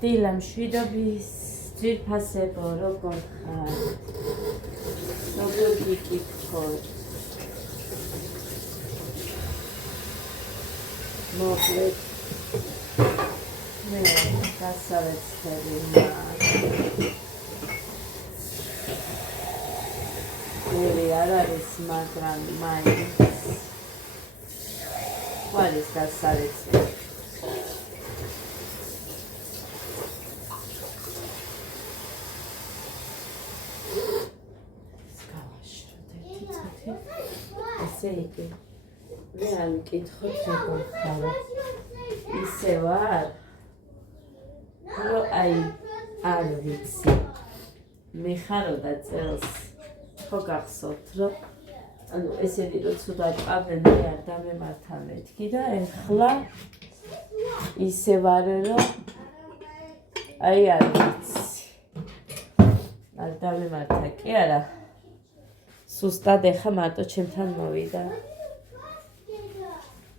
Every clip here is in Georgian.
დილა მშვიდობის ძვირფასებო, როგორ ხარ? როგორ გიკითხოთ? მოკლედ მე დასავლეთსკენ მე არ არის, მაგრამ მაინც არის დასავლეთსკენ Seike. მე არ მკითხოთ როგორ ხარ. ისე ვარ. რომ აი არ ვიცი. მე ხარო და წელს ხო გახსოვთ რომ ანუ ესენი რომ ცუდად ყავენ მე არ დამემართა მეთქი და ეხლა ისე ვარ რომ აი არ ვიცი. არ დამემართა კი არა. Sustad ეხა მარტო ჩემთან მოვიდა.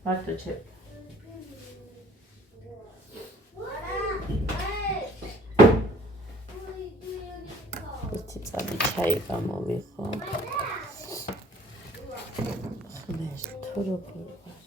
მარტო ჩემ. ერთი წამი ჩაი გამოვიხო. ღმერთო როგორ ვარ.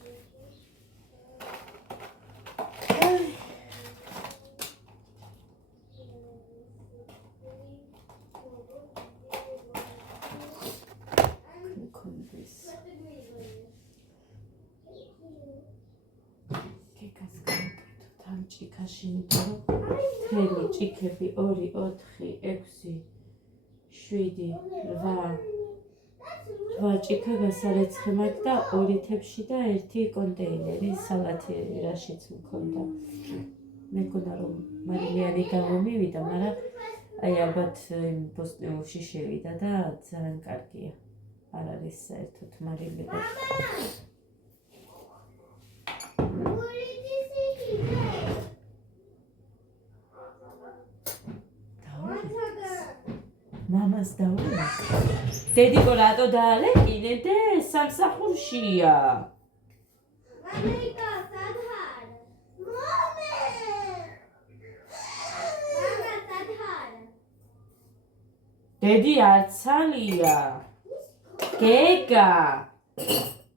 ჭიქაში იმიტომ რომ ჭიქები 2 4 6 7 8 ჭიქა გასარეცხე მაქვს და 2 თებში და 1 კონტეინერი სალათი რაშიც მქონდა. მეკონა რომ მარილიანი გამომივიდა, მაგრამ აი ალბათ იმ პოსტიუმში შევიდა და ძალიან კარგია. არ არის საერთოდ მარილი და Mamas დაულა. დედიკო რატო დაალეკინე და სამსახურშია? მამიკა სადჰარ. მამე. მამა სადჰარ. დედი არცალია. გეგა.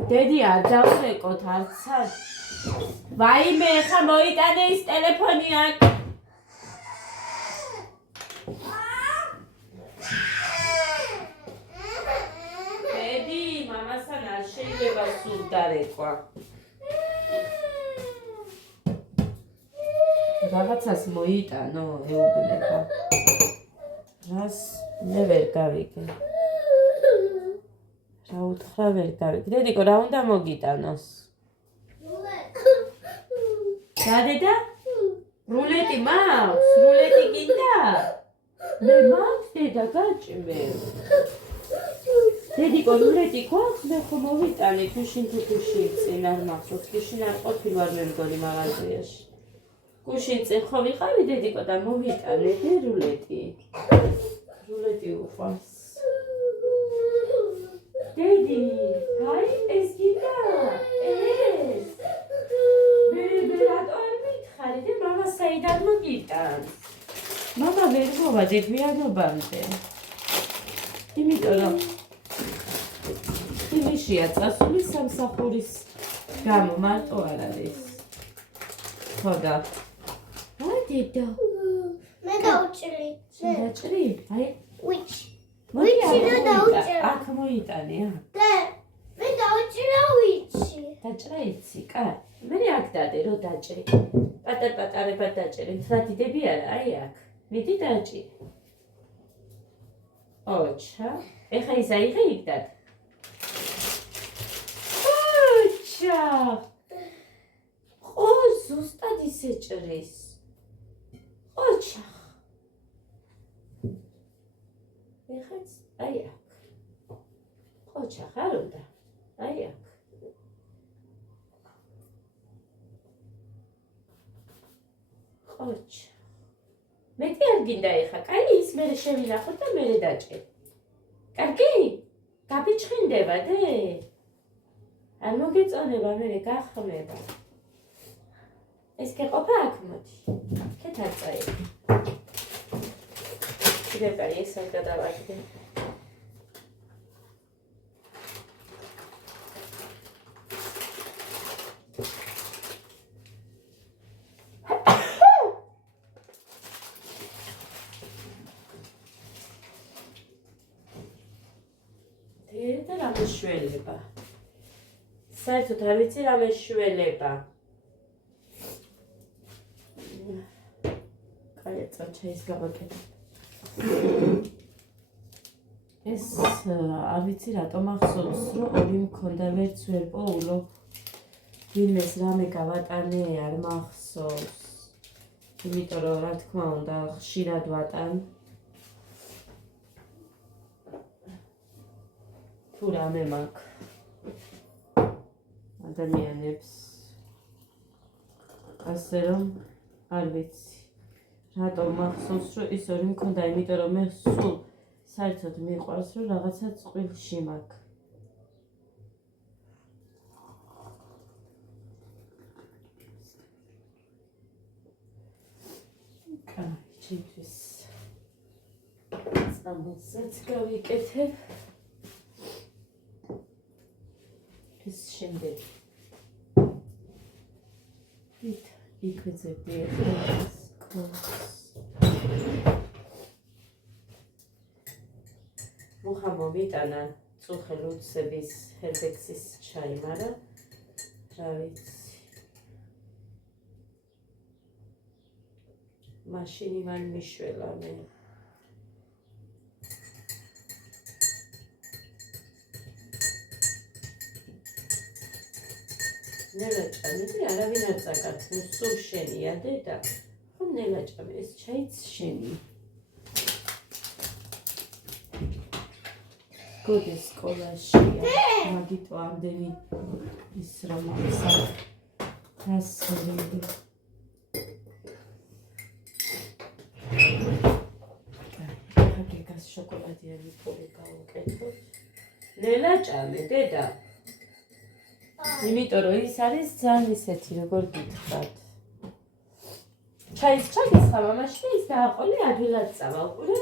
დედი არ დაულეკოთ არცალ. ვაიმე ხა მოიტანე ის ტელეფონი აქ. შეიძლება სულ დარეკვა. რაღაცას მოიტანო, ეუბნება. რას მე ვერ გავიგე. რა უთხრა ვერ გავიგე. დედიკო, რა უნდა მოგიტანოს? რა დედა? რულეტი მაქვს? რულეტი გინდა? მე მაქვს დედა, გაჭმე. დედიკო რულეტი გვაქვს, მე ხომ მოვიტანე გუშინ თუ გუშინ წინ არ მახსოვს, გუშინ არ ყოფილი ვარ მე მგონი მაღაზიაში. გუშინ წინ ხო ვიყავი დედიკო და მოვიტანე რულეტი. რულეტი უყვარს. დედი, აი ეს გინდა? ეს. მე რატო არ მითხარი და მამა საიდან მოგიტანს? მამა ვერ მოვა დედმიანობამდე. იმიტომ რომ იმიშია წასული სამსახურის გამო მარტო არ არის. ხო და აი დედა მე დაუჭრი. დაჭრი? აი which რო დაუჭრა? აქ მოიტანე ა? და მე დაუჭრა which? დაჭრა იცი? კაი. მე აქ დადე რო დაჭრი. პატარ-პატარებად დაჭრი. თრათიდები არა, აი აქ. მიდი დაჭრი. ოჩა. ეხა ის აიღე იქ დად. ო ზუსტად ისე ჭრის. ოჩა. ეხაც აი აქ. ოჩა ხარ უნდა. აი აქ. ოჩა. მეტი არ გინდა ეხა. კაი ის მე შევინახოთ და მე დაჭერ. კარგი? გაბიჭხინდება დე? არ მოგეწონება მე გახმება. ეს გეყოფა აქ მოდი. კეთ არ წაიღე. კიდევ კაი ეს არ გადავაგდე. და რამე შველება. საერთოდ არ ვიცი რამე შველება. კაი, წაჩაის გავაკეთებ. ეს არ ვიცი რატომ ახსოვს, რომ ორი მქონდა ვერც ვერ პოულობ. ვინმეს რამე გავატანე არ მახსოვს. იმიტომ რომ რა თქმა უნდა ხშირად ვატან. თუ რამე მაქვს ადამიანებს ასე რომ არ ვიცი რატომ მახსოვს რომ ის ორი მქონდა იმიტომ რომ მე სულ საერთოდ მიყვარს რომ რაღაცა წყვილში მაქვს კაი ჩემთვის სამოცაც გავიკეთებ ეს შემდეგ იკვეცები ეს კოს მუხა მომიტანა წუხე ლუცების ჰერბექსის ჩაი, მაგრამ რა ვიცი მაშინ იმან მიშველა მე ნელაჭამი არავინ არ წაკართ სულ შენია დედა ხო ნელაჭამი ეს ჩაიც შენი გოდეს სკოლაშია მაგიტო ამდენი ის რა მოგისა ასწავლები კაი შოკოლადიანი პური გავუკეთოთ ნელაჭამი დედა იმიტომ რომ ის არის ძალიან ისეთი როგორ გითხრათ ჩაის ჩაგისხა მამაში და ის დააყოლე ადვილად წავა უყურე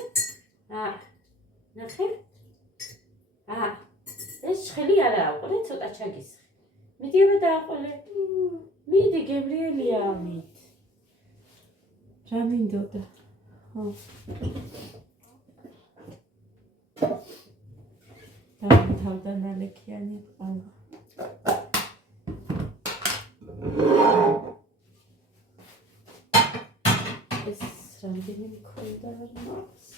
ნახე ეს ხელი არა უყურე ცოტა ჩაგისხე მიდი აბა დააყოლე მიდი გებრიელია ამით რა მინდოდა ხო დავთავდა ნალექიანი ყავა ეს რამდენი მქონდა არ მახსოვს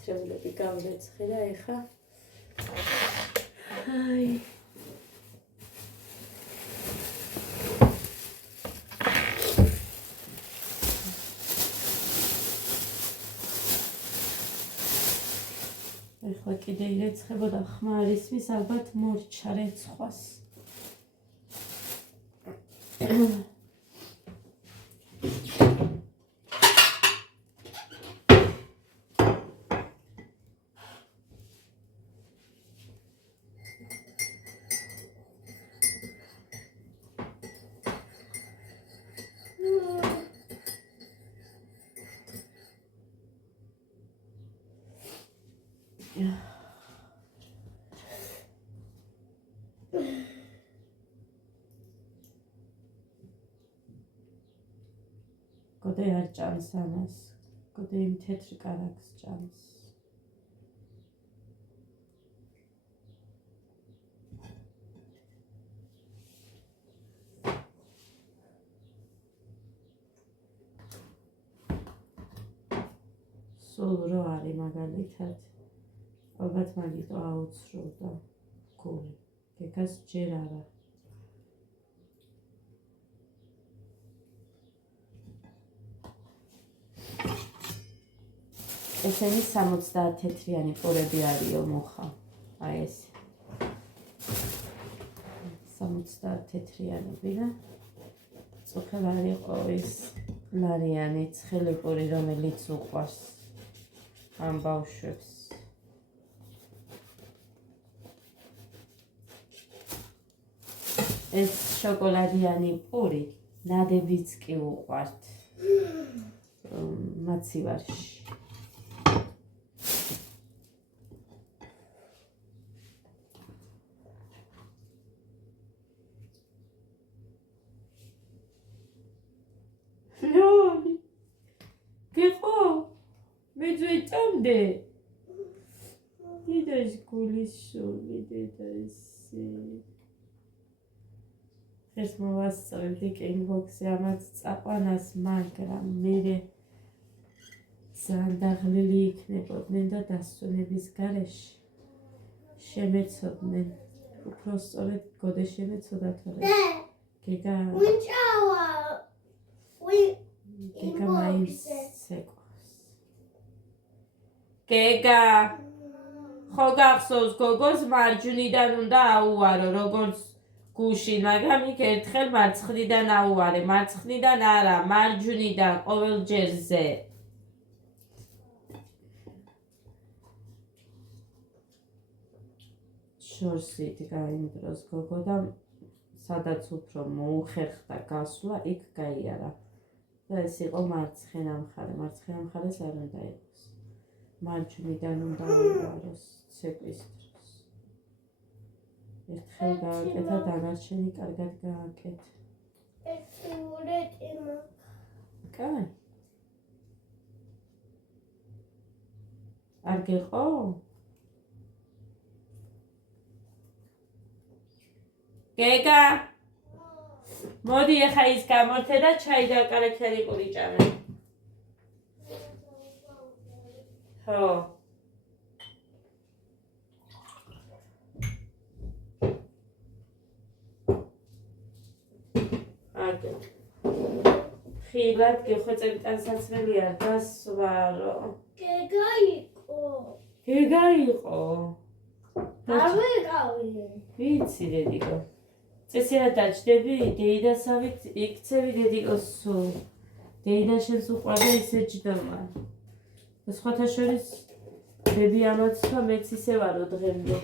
თრემლები გავდეცხე და ეხა აი ეხლა კიდე ირეცხებოდა ხმარის მის ალბათ მორჩა რეცხვას გოდე არ ჭამს ამას გოდე იმ თეთრ კარაქს ჭამს სულ რო არის მაგალითად ალბათ მაგიტო აუცროვდა გული გეკას ჯერ არა ესენი 70 თეთრიანი პურები არისო მუხა აი ეს 70 თეთრიანები და წუხელ არ იყო ის ლარიანი ცხელი პური რომელიც უყვარს ამ ბავშვებს ეს შოკოლადიანი პური ნადებიც კი უყვართ მაცივარში. გიყო? მეძვეჭამდე? დიდას გულის შური დედასი. ეს მოვასწრებდი კინგბოქსი ამაც წაყვანას, მაგრამ მე ძალიან დაღლილი იქნებოდნენ და დასვენების გარეშე შემეცოდნენ. უფრო სწორედ გოდე შემეცოდა თორე. გეგა გეგა მაინც ეკოს. გეგა ხო გახსოვს გოგოს მარჯვნიდან უნდა აუვარო როგორც გუში, მაგრამ იქ ერთხელ მარცხნიდან აუვარე, მარცხნიდან არა, მარჯვნიდან ყოველ ჯერზე. შორს იდგა იმ დროს გოგო და სადაც უფრო მოუხერხდა გასვლა, იქ გაიარა. და ეს იყო მარცხენა მხარე, მარცხენა მხარეს არ უნდა იყოს. მარჯვნიდან უნდა აუვაროს ცეკვის დროს. ერთხელ გააკეთა, დანარჩენი კარგად გააკეთ. კაი. არ გეყო? გეგა მოდი ახლა ის გამორთე და ჩაი და კარაქერი პური ჭამე. ხო. აგე. ხილად გეხვეწები ტანსაცმელი არ დასვარო. გეგა იყო. გეგა იყო. არ ვიყავი. ვიცი დედიკო. წესიათ დაჭდები, დეიდასავით იქცევი დედიკოს სულ. დეიდა შენს უყვარდა ისე ჯდომა. სხვათა შორის ბები ამაცვა მეც ისე ვარო დღემდე.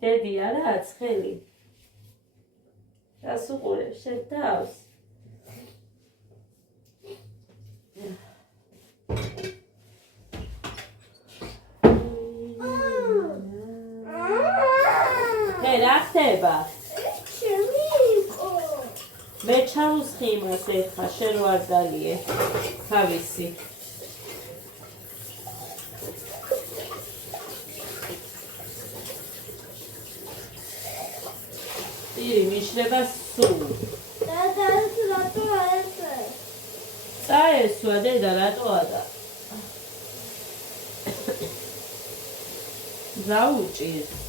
დედი არა ცხელი. რას უყურებ შენ თავს? რა ხდება? ჩემი იყო. მე ჩავუსხი იმას ეხა, შენ რო არ დალიე თავისი. iri მიშლება სულ. და რატო აესე? წაესვა დედა რატოა და? ზაუჭირს.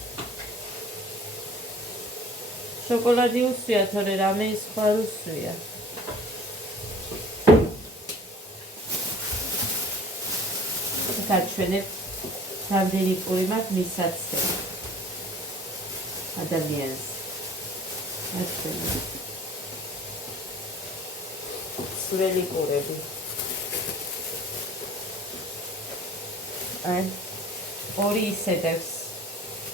შოკოლადი უსვია თორე რამე სხვა უსვია. გაჩვენებ რამდენი პური მაქვს მისაცე. ადამიანს. სველი პურები. ორი ისედებს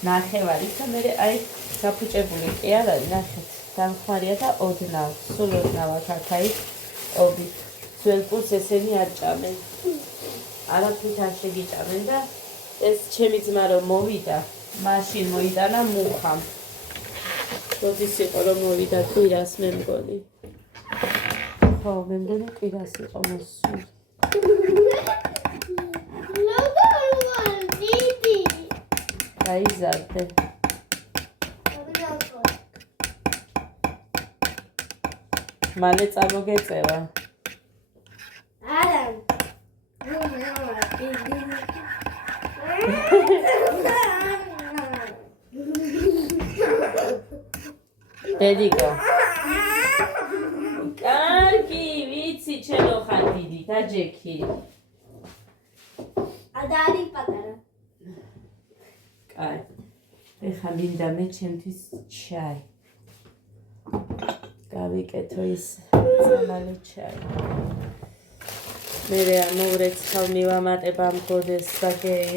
ნახევარი და მე აი საფუჭებული კი არ არის, ნახეთ, დამხმარია და ოდნავ, სულ ოდნავ აქ აი ობი. ძველ პურს ესენი არ ჭამენ. არაფრით არ შეგიჭამენ და ეს ჩემი ძმა რომ მოვიდა, მაშინ მოიტანა მუხამ. როდის იყო რომ მოვიდა კვირას მე მგონი. ხო, მე მგონი კვირას იყო მოსული. გაიზარდე. მალე წამოგეწევა. არა. დედიკო. კარგი, ვიცი, ჩემო ხარ დიდი, დაჯექი. ადარი პატარა. კაი. ეხლა მინდა მე ჩემთვის ჩაი. გავიკეთო ის წამალი ჩაი. მე ამოვრეცხავ მივამატებ ამ გოდეს და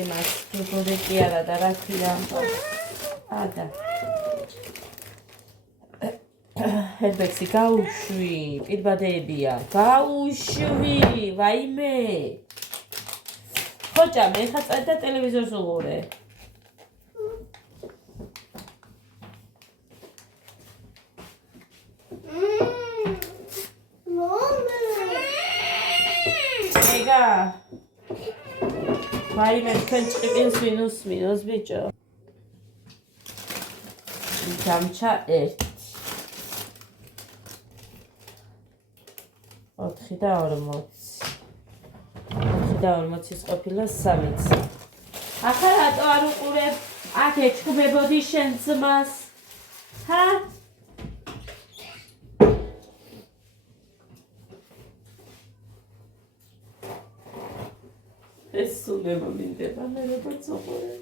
იმას გოდე კი არა და რა ქვია ადა ჰერბექსი გაუშვი პირბადებია გაუშვი ვაიმე ხოჭა მე ხა წარ და ტელევიზორს უყურე ვაიმე თქვენ ჭყიპინს მინუს ბიჭო გამჩა 1 4 და 40 ყოფილა 3 ახლა რატო არ უყურებ აქ ეჩხუბებოდი შენ ძმას ჰა ეს სულება მინდება მე როგორც უყურე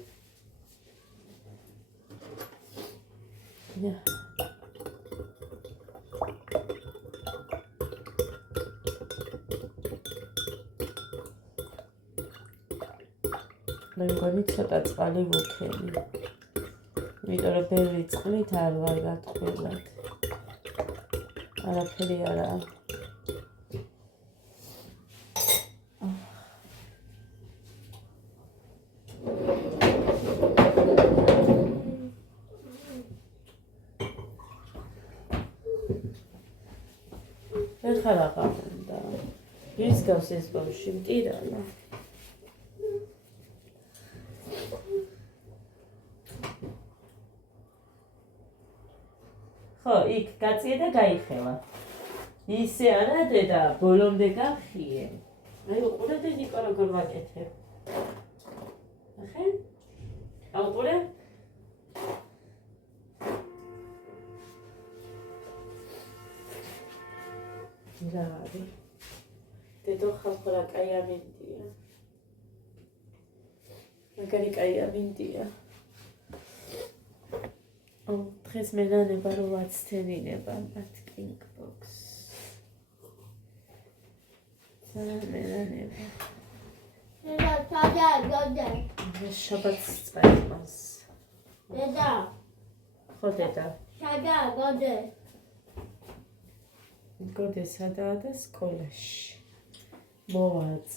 მე მგონი ცოტა წყალი ვუქენი იმიტომ რომ ბევრი წყლით არ ვარ გათხოვილად არაფერი არაა ეხლა რა ყავდა ის გავს ეს ბავშვი მტირალა ხო იქ გაწიე და გაიხელა ისე არა დედა ბოლომდე გახიე აი უყურე და ნიკო როგორ ვაკეთებ ახლა აუყურე რა არის დედო ხალხურა კაი ამინდია მაგარი კაი ამინდია დღეს მეგანება რომ ვაცთენინება მათ კინგბოქს მეგანება დედა შაბათს წაიყვანს დედა ხო დედა გოდე გოდე სადაა და სკოლაში მოვაწ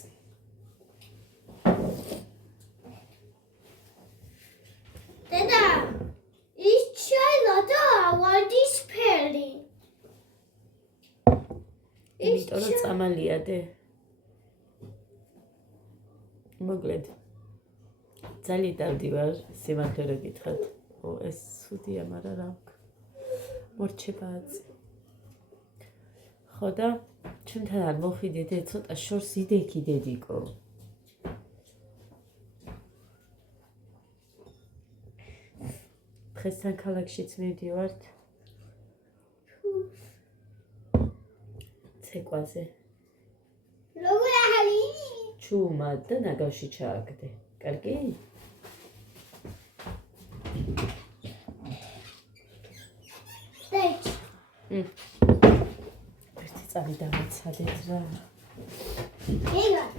დედა ის ჩაილოდა ვარდის ფერი იმიტომ რომ წამალია დე მოკლედ ძალიან დავდივარ სიმართლე რომ გითხრათ ეს სუდია მაგრამ რა მორჩება აწი ხო და ჩვენთან არ მოხვიდე დე ცოტა შორს იდექი დედიკო დღესთან ქალაქშიც მივდივართ ცეკვაზე როგორ ახალი ჩუმად და ნაგავში ჩააგდე კარგი დეჭ ერთი წამი დავაცადეთ რა Hang on.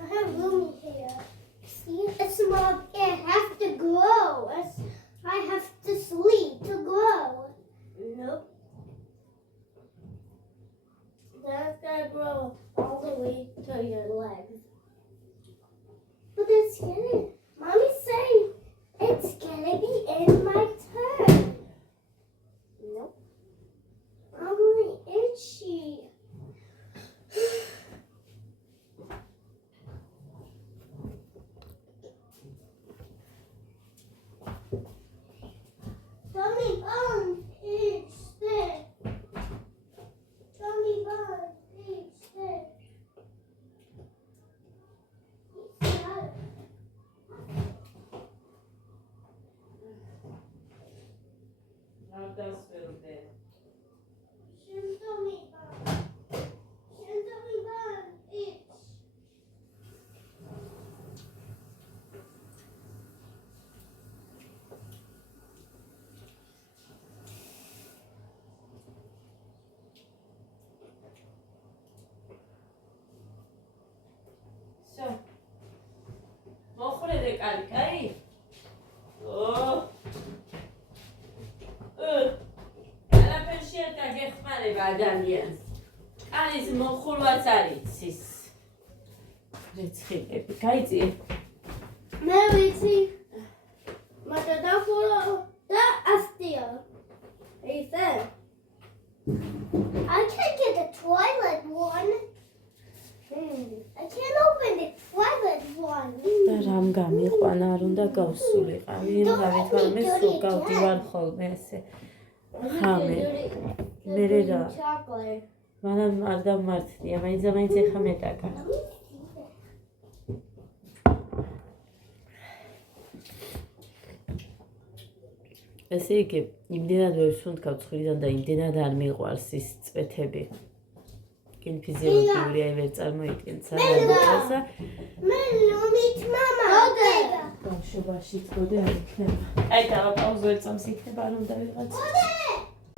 I have room here. See, it's small. I have to grow. I have to sleep to grow. Nope. That's gonna grow all the way to your legs. But it's gonna. Mommy's saying it's gonna be in my turn. Nope. I'm really itchy. Tummy bun, each stick. Tummy bun, each stick. კარი, კაი? არაფერში არ გაგეხმარება ადამიანს. კანის მოხურვაც არ იცის. რეცხილები, გაიწიე? მე ვიცი. მაგრამ დახურო და ასტია. ისე? I can't get the toilet one. I can't open the toilet one. და რამ გამიყვანა, არ უნდა გავსულიყავი, რაღაც მე სულ გავდივარ ხოლმე ესე. ხამე. მე რა. მანამ არ დამმართია, მაინც ეხა მეტაკა. ესე იგი, იმდენად ვერ სუნთქავ ცხრიდან და იმდენად არ მიყვარს ის წვეთები. კინ ფიზიოლოგიურია ვერ წარმოიდგენ სანადასა. მე ლომით მამა. გოდე. ბავშვობაში წოდე არ იქნება. აი დავაპაუზო ერთ წამს იქნება არ უნდა ვიღაც. გოდე.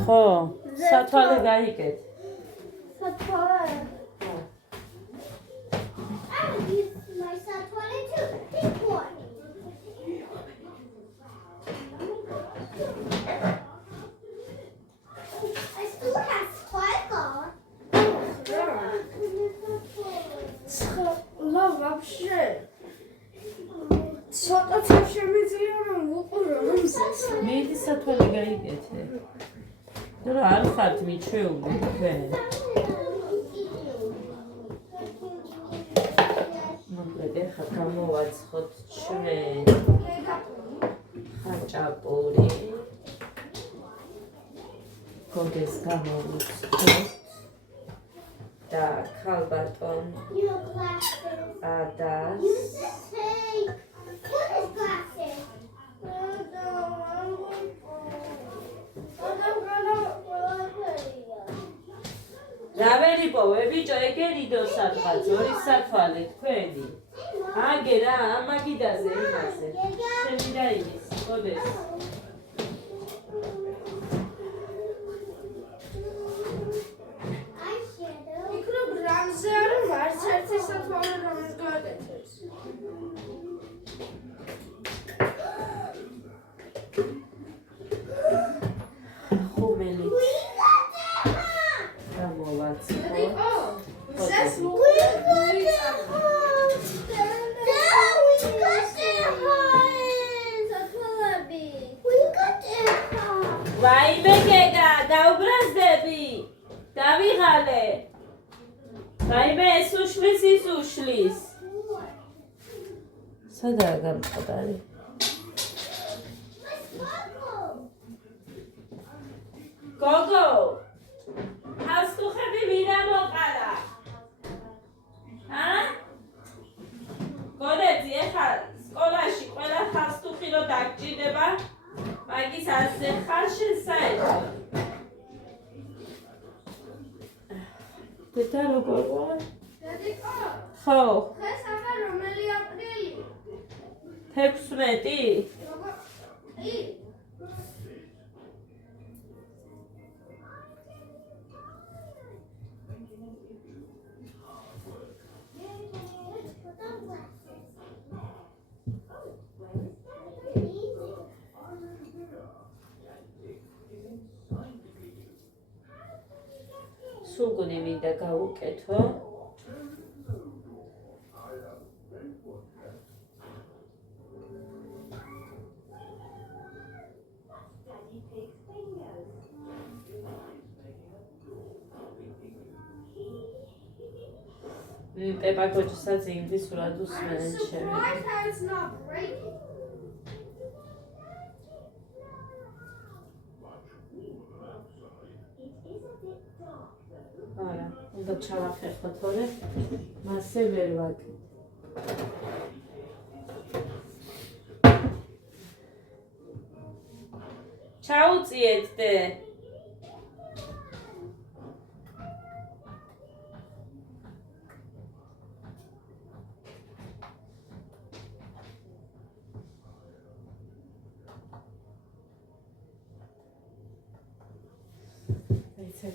ხო, სათვალე გაიგეთ. სათვალე. I will use my სათვალე too. Big one. I still have sparkle. ლა вообще ცოტა შემიძლია რომ უყურო ამზეს მიდი სათვალე გაიგეთე. რა არ ხართ მიჩვეული თქვენ? მოკლედ ეხლა გამოვაცხოთ ჩვენ ხაჭაპური. გოგეს გამოვუცხოთ და ქალბატონ Your glasses. ადას Use the tape. What is glasses? რა ვერიპოვე ბიჭო, ეგ ერიდო სადღაც ორი სათვალე თქვენი. აგე რა, ამაგიდაზე იმაზე. შენი რა ის, გოდეს. Eyeshadow. იქნებ რამზე არ მარც ერთი სათვალე რომელიც გადაეთეს ხუმელი We got it. გამოვაცხოთ. ზეს We got it. Dad, we got it. სათვალები. We got it. ვაიმე გეგა, დაუბრაზდები. დავიღალე. ვაიმე ეს უშლის ის უშლის. სადაა გამყდარი? My sparkle. გოგო. ჰასტუხები ვინ ამოყარა? გოდეძი ეხლა სკოლაში ყველა ჰასტუხი რო დაგჭირდება, მაგის ასე ხარ შენ საერთოდ. დედა როგორ ვარ? დედიკო ხო, ხეს აბა რომელი აპრილი 16? ი სულგუნი მინდა გავუკეთო. პეპა კოჭისაც ინგლისურად უსმენენ ჩემი. surprised how it's not breaking არა, უნდა ჩავახერხო თორე მასე ვერ ვაკეთებ. ჩაუწიეთ დე.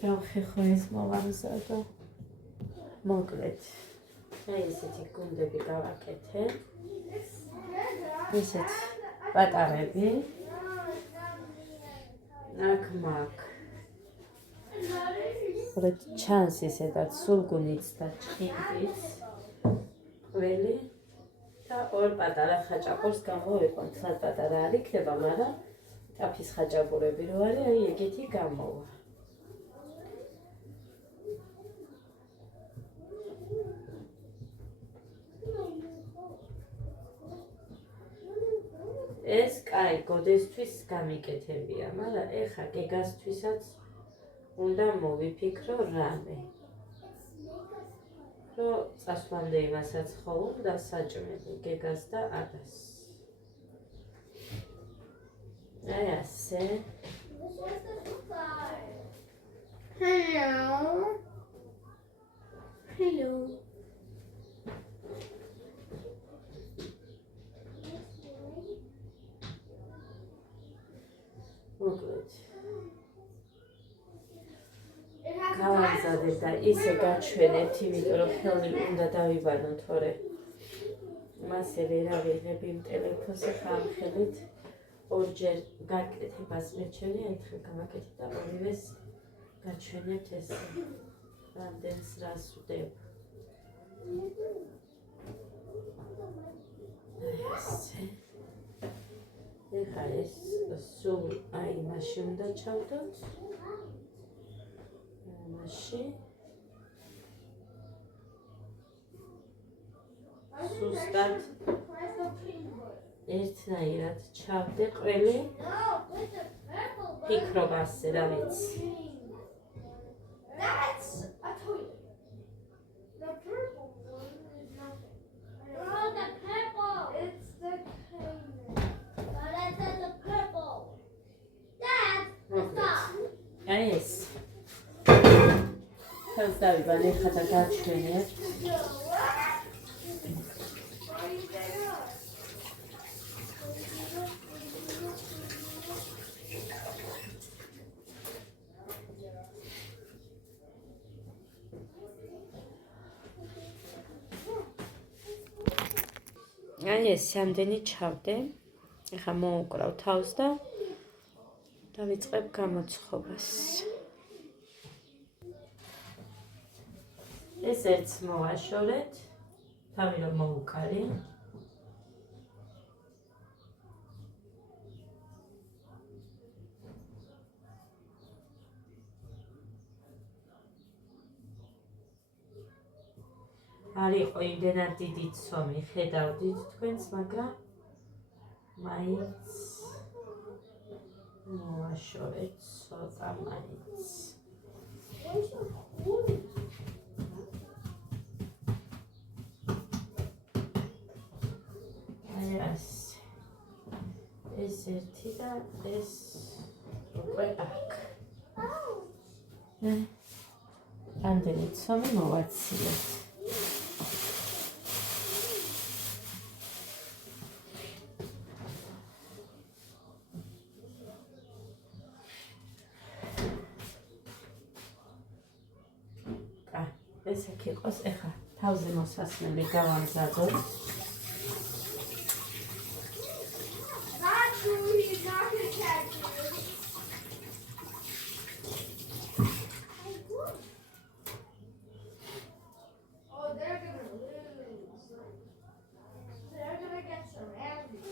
გავხერხო ეს მოვამზადო. მოკლედ. აი ესეთი გუნდები გავაკეთე. it's good ისეთ პატარები. აქ მაგ. რეთ ჩანს ისედაც სულგუნიც და ჭყინტიც. ყველი და ორ პატარა ხაჭაპურს გამოვიყოთ. სად პატარა არ იქნება, მაგრამ ტაფის ხაჭაპურები რო არის, აი ეგეთი გამოვა. ეს კაი გოდესთვის გამიკეთებია, მაგრამ ეხა გეგასთვისაც უნდა მოვიფიქრო რამე. რომ წასვლამდე იმასაც ხო უნდა საჭმელი გეგას და ადას. აი ასე. Hello. მოკლედ. გავამზადებ და ისე გაჩვენებთ, იმიტომ რომ ფილმი უნდა დავიბანო, თორე მასე ვერ ავიღებ იმ ტელეფონზე ხამხელით. ორჯერ გაკეთებას მეჩვენე, ერთხელ გავაკეთე და ორივეს გაჩვენებთ ესე. რამდენს რას ვდებ. ესე. ეხა ეს სულ აი მაშინ უნდა ჩავდოთ. მაშინ სუსტად ერთნაირად ჩავდე ყველი ფიქრობასე რა ვიცი. That's a toilet. The purple one is nothing. Oh, the purple. It's the cleaner. Oh, that's the purple. Dad, stop. აი ეს. თავს დავიბანე ხა და გაჩვენებ. აი ეს რამდენი ჩავდე. ეხა მოუკრავ თავს და დავიწყებ გამოცხობას. ეს ერთს მოვაშორეთ. თავი რომ მოუკარი. არ იყო იმდენად დიდი ცომი, ხედავდით თქვენს, მაგრამ მაინც მოვაშორეთ ცოტა მაინც. აი ასე. ეს ერთი და ეს უკვე აქ. რამდენი ცომი მოვაციეთ. ეს აქ იყოს, ეხა თავზე მოსასმელი გავამზადოთ. Not true, he's not gonna catch you. Oh, they're gonna lose. They're gonna get surrounded.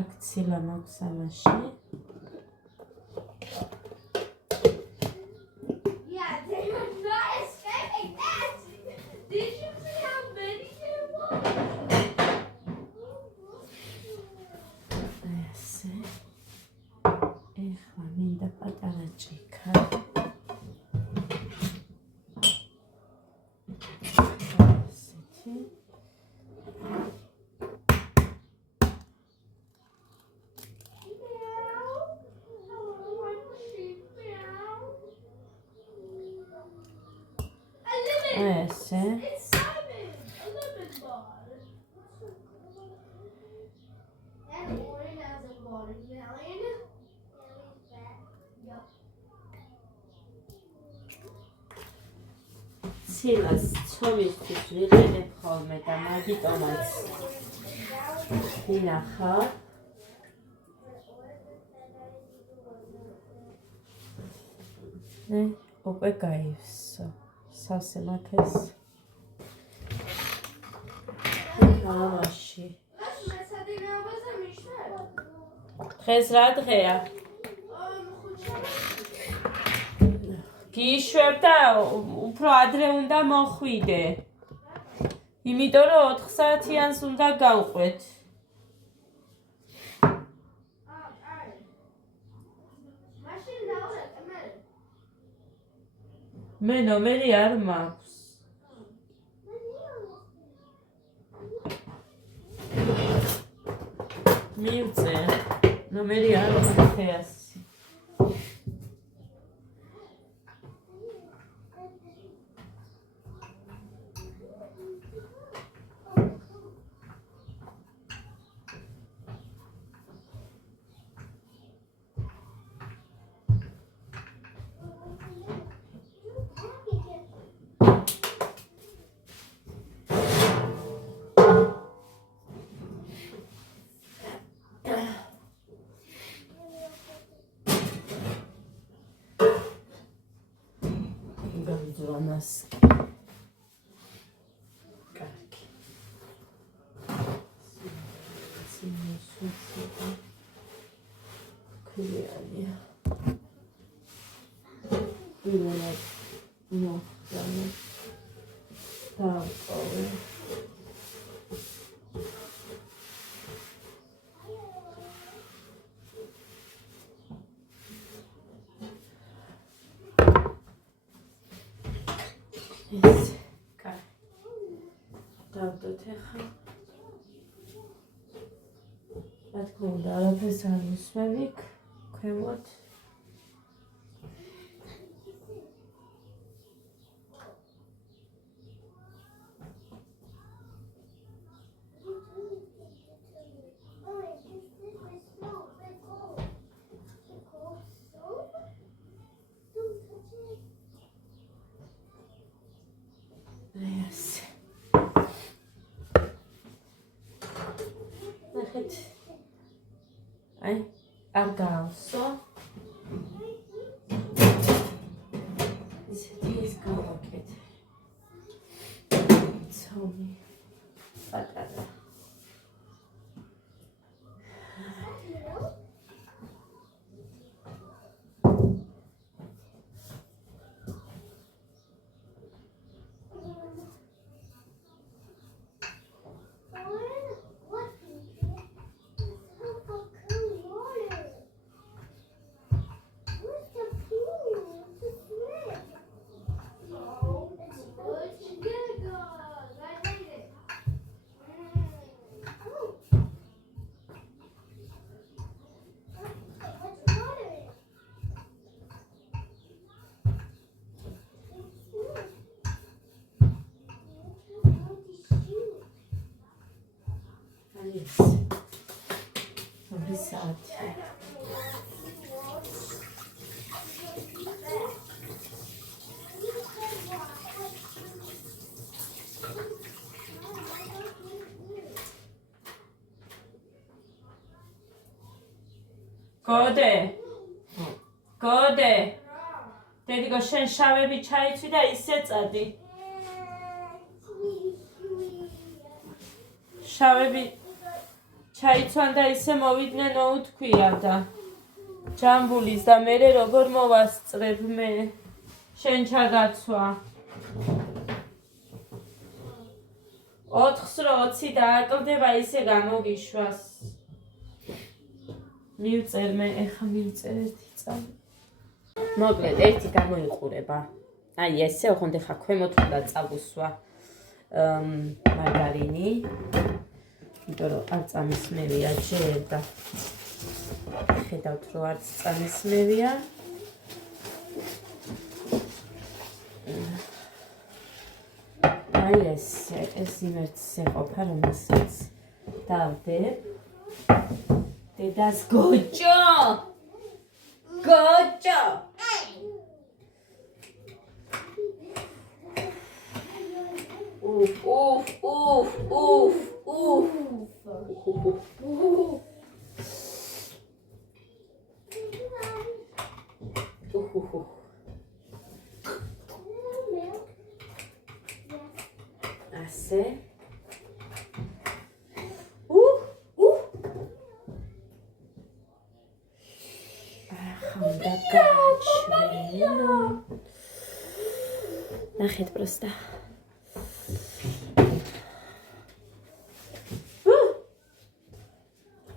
აქ ცილა მაქვს ამაში. Yeah, they were not escaping that. Did you see how many there were? აი ასე. ეხლა მინდა პატარა ჭიქა. ასეთი. ესე. It's Simon, a lemon bar. And Warren has a watermelon. Yup. ცილას ცომისთვის ვიყენებ ხოლმე და მაგიტომაც ვინახავ. Opet gaivs. Sasem akes. Mamashi. დღეს რა დღეა? გიშვებ და უფრო ადრე უნდა მოხვიდე. იმიტომ რომ 4 საათიანს უნდა გავყვეთ. მე ნომერი არ მაქვს. მივწე. ნომერი არ მაქვს. Nas კარგი. ქრიანია. ვინმე მოხდა. დავყოვე. დავდოთ ახლა. რა თქმა უნდა, არაფერს არ მისმევი ქვემოთ. Ai, ar gawso. Is გავაკეთ. ცომი. პატარა. Yes. Gode. Dedigo shen შავები ჩაიცვი და ისე წადი. შავები ჩაიცვან და ისე მოვიდნენ ოუთქვია და ჯამბულის და მე როგორ მოვასწრებ მე შენ ჩაგაცვა 4-ს რო 20 დააკლდება ისე გამოგიშვას მივწერ მე ეხა მივწერ ერთი წამი მოკლედ ერთი გამოიყურება აი ესე ოღონდ ეხა ქვემოთ უნდა წავუსვა მარგარინი იმიტომ რომ არ წამისმევია ჯერ და ხედავთ რომ არც წამისმევია აი ეს იმერცზე ყოფა რომელსაც დავდებ დედას გოჯო ასე. ახლა გაჩვენო. ნახეთ პროსტა.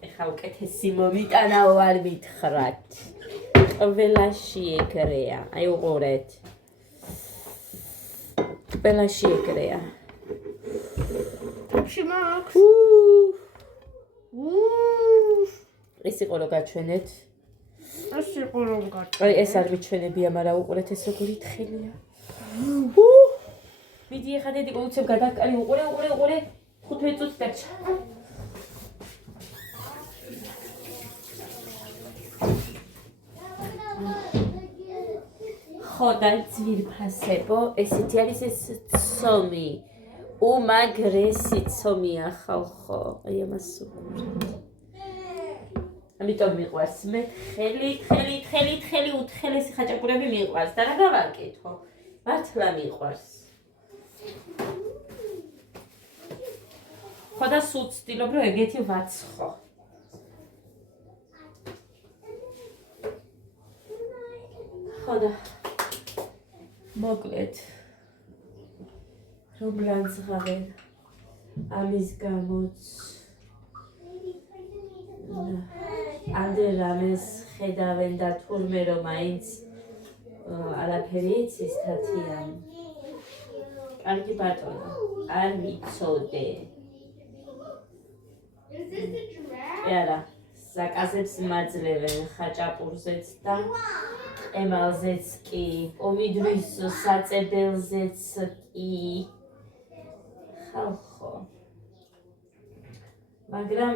ეხლა უკეთესი მომიტანაო არ მითხრათ. ყველა შეეგრეა. აი უყურეთ. ყველა შეეგრეა. Shimak. ეს იყო რომ გაჩვენეთ. Asi qulum gat. აი ეს არ მიჩვენებია, მაგრამ უყურეთ ეს როგორი თხილია. მიდი ეხლა დედი უცებ გადაკალი უყურე 15 წუთი დარჩა. ხო და ძვირფასებო, ესეთი არის ეს ცომი. უმაგრესი ცომია ხალხო. აი ამას უყურეთ. ამიტომ მიყვარს მე ხელი უთხელესი ხაჭაპურები მიყვარს და რა გავაკეთო? მართლა მიყვარს. ხო და სულ ვცდილობ რომ ეგეთი ვაცხო. ხო და მოკლედ რომ ლანცღავენ ამის გამოც ანდერამეს ხედავენ და თურმე რომ მაინც არაფერი იცის თათიან. კარგი ბატონო, არ მიცოდე. არა, საკაზებს მაძლევენ ხაჭაპურზეც და ყემალზეც კი, პომიდრის საწებელზეც კი. ხალხო. მაგრამ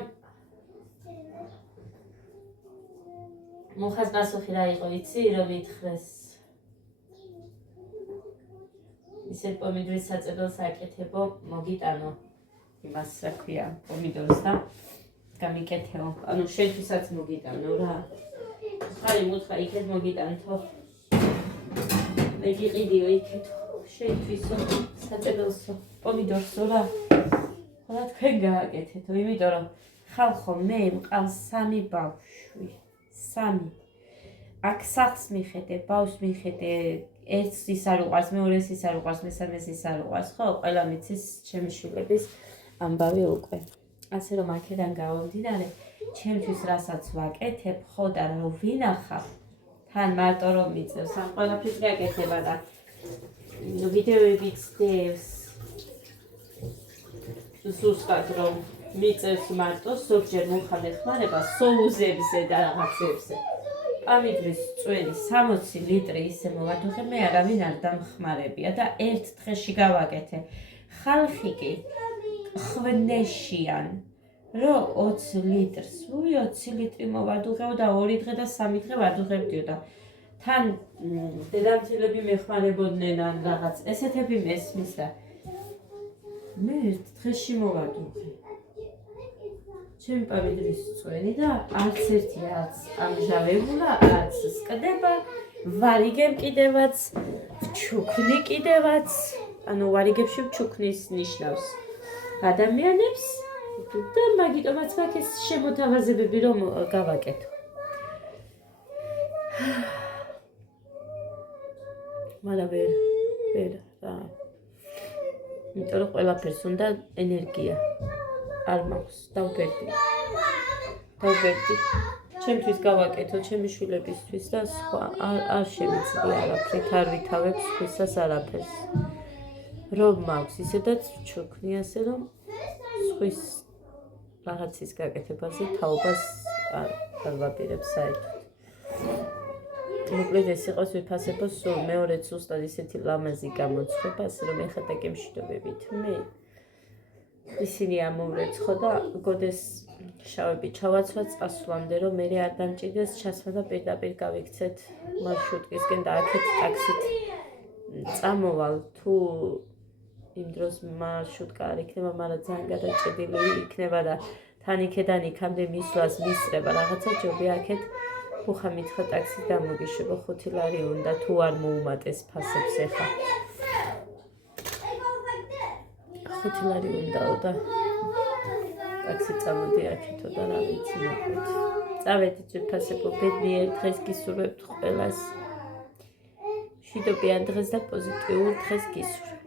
მუხას პასუხი რა იყო, იცი, რომ ითხრეს. ისეთ პომიდრის საწებელს აკეთებო, მოგიტანო. იმას რა ქვია, პომიდორს და გამიკეთეო. ანუ შენთვისაც მოგიტანო რა. ხარი მუთხა იქეთ მოგიტანთო. მე გიყიდიო იქეთო. შენთვისო, საწებელსო, პომიდორსო რა. რა თქვენ გააკეთეთო, იმიტომ რომ ხალხო მე მყავს 3 ბავშვი. 3. აქ სახს მიხედე, ბავშვს მიხედე, ერთს ის არ უყვარს, მეორეს ის არ უყვარს, მესამეს ის არ უყვარს, ხო? ყველა მიცის ჩემი შვილების ამბავი უკვე. ასე რომ აქედან გავამდინარე, ჩემთვის რასაც ვაკეთებ, ხო და რომ ვინახავ, თან მარტო რომ მიწევს, ამ ყველაფერს გაკეთება და ვიდეოებიც დევს. ზუსტად რომ მიწევს მარტო, ზოგჯერ მოხალე ხმარება სოუზებზე და რაღაცებზე. პომიდრის წვენი 60 ლიტრი ისე მოვადუხე, მე არავინ არ დამხმარებია და ერთ დღეში გავაკეთე. ხალხი კი ხვნეშიან, რომ 20 litrს, 20 ლიტრი მოვადუღეო და 2 დღე და 3 დღე ვადუღებდიო და თან დედამთილები მეხმარებოდნენ ან რაღაც ესეთები მესმის და მე ერთ დღეში მოვადუღე. ჩემი პომიდრის წვენი და არც ერთი არც ამჟავებულა, არც სკდება, ვარიგებ კიდევაც, ჩუქნი კიდევაც, ანუ ვარიგებში ჩუქნის ნიშნავს ადამიანებს და მაგიტომაც მაქვს ეს შემოთავაზებები რომ გავაკეთო. მაგრამ ვერ რა. იმიტომ რომ ყველაფერს უნდა ენერგია. არ მაქვს, დავბერდი. ჩემთვის გავაკეთო, ჩემი შვილებისთვის და სხვა არ შემიძლია არაფრით, არ ვითავებ სხვისას არაფერს. რომ მაქვს, ისედაც ჩუქნი ასე რომ სხვის რაღაცის გაკეთებაზე თაობას არ ვაპირებ საერთოდ. მოკლედ ეს იყო ვიფასებო სულ მეორეც ზუსტად ისეთი ლამაზი გამოცხება, ასე რომ ეხლა გემშვიდობებით მე ისინი ამოვრეცხო და გოდეს შავები ჩავაცვათ წასვლამდე, რომ მე არ დამჭირდეს ჩასვა და პირდაპირ გავიქცეთ მარშრუტკისკენ და აქეთ ტაქსით წამოვალ თუ იმ დროს მარშრუტკა არ იქნება, მაგრამ ძალიან გადაჭედილი იქნება და თან იქედან იქამდე მისვლას მისწრება რაღაცა ჯობია აქეთ ხუხა მითხრა ტაქსი დამოგიშვება 5 ლარი უნდა თუ არ მოუმატეს ფასებს ეხა 5 ლარი უნდაო და ტაქსი წამოდი აქეთო და რა ვიცი მოკლედ წავედი ძვირფასებო ბედნიერ დღეს გისურვებთ ყველას მშვიდობიან დღეს და პოზიტიურ დღეს გისურვებთ